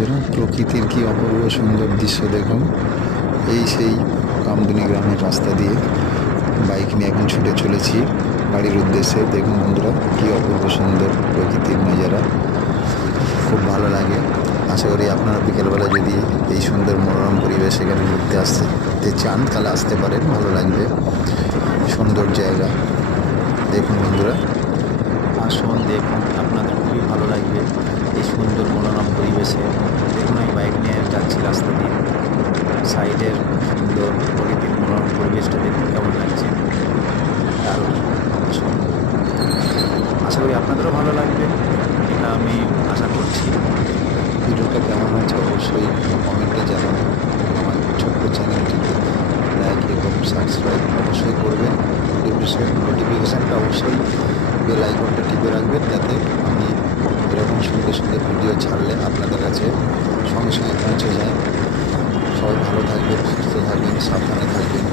বন্ধুরা, প্রকৃতির কি অপূর্ব সুন্দর দৃশ্য দেখুন। এই সেই কামদুনি গ্রামের রাস্তা দিয়ে বাইক নিয়ে এখন ছুটে চলেছি বাড়ির উদ্দেশ্যে। দেখুন বন্ধুরা, কি অপূর্ব সুন্দর প্রকৃতির নজারা, খুব ভালো লাগে। আশা করি আপনারা বিকেলবেলা যদি এই সুন্দর মনোরম পরিবেশ এখানে ঘুরতে আসতে চান তাহলে আসতে পারেন, ভালো লাগবে। সুন্দর জায়গা, দেখুন বন্ধুরা, আসুন দেখুন, আপনাদের খুবই ভালো লাগবে এই সুন্দর মনোরম পরিবেশে। দেখুন আমি বাইক নিয়ে যাচ্ছি রাস্তা দিয়ে, সাইডের সুন্দর প্রকৃতির মনোরম পরিবেশটা দেখুন কেমন লাগছে, দারুণ। আসুন, আশা করি আপনাদেরও ভালো লাগবে, এটা আমি আশা করছি। ভিডিওটা কেমন হয়েছে অবশ্যই কমেন্টে জানাবেন। আমার ছোট্ট চ্যানেলটিকে লাইক এবং সাবস্ক্রাইব অবশ্যই করবেন। নোটিফিকেশানটা অবশ্যই বেল আইকনটা টিপে রাখবেন, যাতে আমি এরকম সুন্দর সুন্দর ভিডিও ছাড়লে আপনাদের কাছে সঙ্গে সঙ্গে পৌঁছে যায়। সবাই ভালো থাকবেন, সুস্থ থাকবেন, সাবধানে থাকবেন।